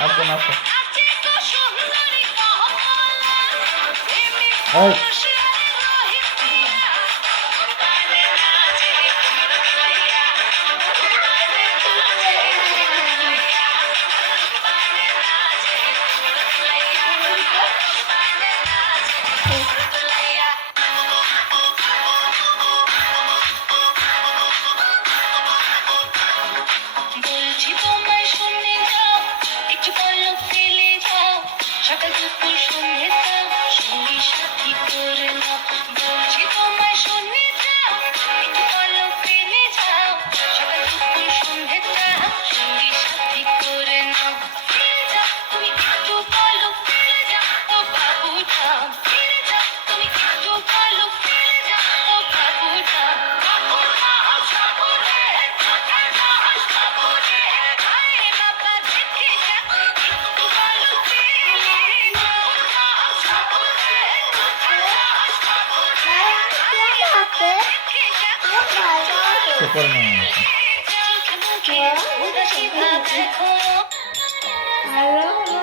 আসুন আসুন। এই বলছি তোমায় শুনে যাও, একটু পলক ফেলে যাও, সকাল দুপুর সন্ধে দাও, সঙ্গী সাথী করে নাও। বলছি তোমায় শুনে যাও, একটু পলক ফেলে যাও, সকাল দুপুর সন্ধে দাও, সঙ্গী সাথী করে নাও। ফিরে যাও তুমি একটু পলক ফেলে যাও, ও বাবু যাও। ফিরে যাও তুমি একটু পলক ফেলে যাও, ও বাবু যাও। বাবু যাও, বাবু রে, কোথায় যাস বাবু রে? আয় বাবা দেখে যাও, একটু পলক ফেলে যাও। বাবু যাও, বাবু রে, কোথায় যাস বাবু রে? আয় বাবা দেখে যাও, সুপারম্যান মতো। চোখে মুখে উদাসী ভাব দেখো। হ্যালো